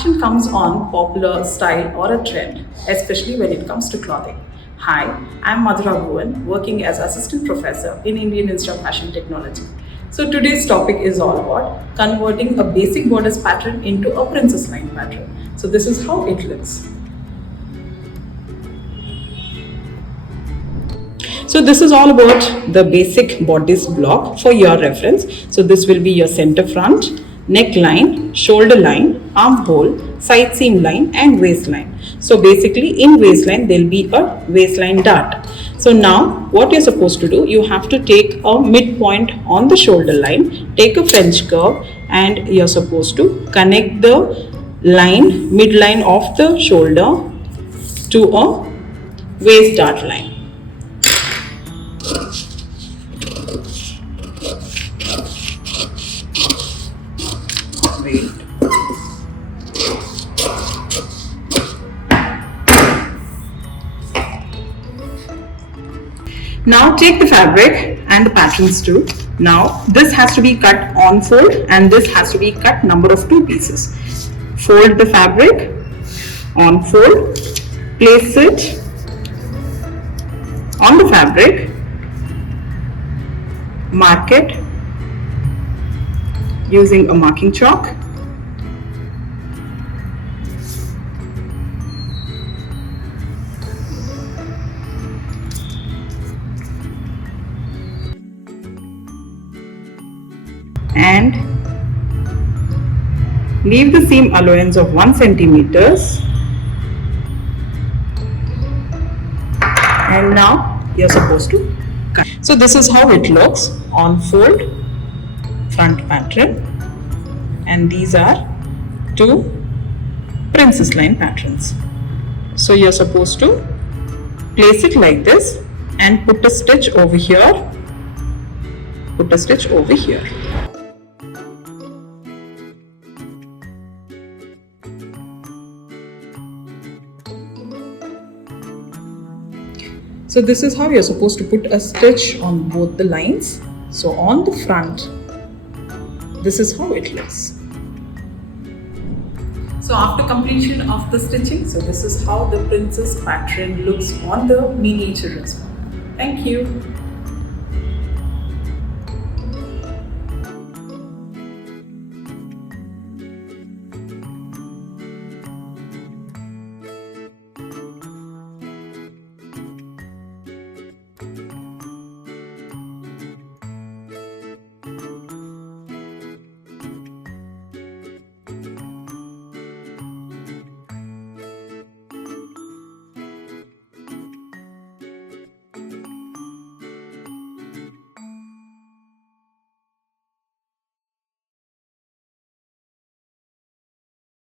fashion comes on popular style or a trend, especially when it comes to clothing. Hi, I'm Madhura, working as assistant professor in Indian Institute of Fashion Technology. So today's topic is all about converting a basic bodice pattern into a princess line pattern. So this is how it looks. So this is all about the basic bodice block for your reference. So this will be your center front, neckline, shoulder line, armhole, side seam line and waistline. So basically in waistline there will be a waistline dart. So now what you're supposed to do, you have to take a midpoint on the shoulder line, take a French curve and you're supposed to connect the line, midline of the shoulder to a waist dart line. Now take the fabric and the patterns too. Now this has to be cut on fold and this has to be cut number of 2 pieces. Fold the fabric, on fold, place it on the fabric, mark it using a marking chalk. And leave the seam allowance of 1 centimeters. And now you're supposed to cut. So this is how it looks on fold front pattern, and these are 2 princess line patterns. So you're supposed to place it like this and put a stitch over here, put a stitch over here. So this is how you're supposed to put a stitch on both the lines. So on the front, this is how it looks. So after completion of the stitching, so this is how the princess pattern looks on the miniature as well. Thank you.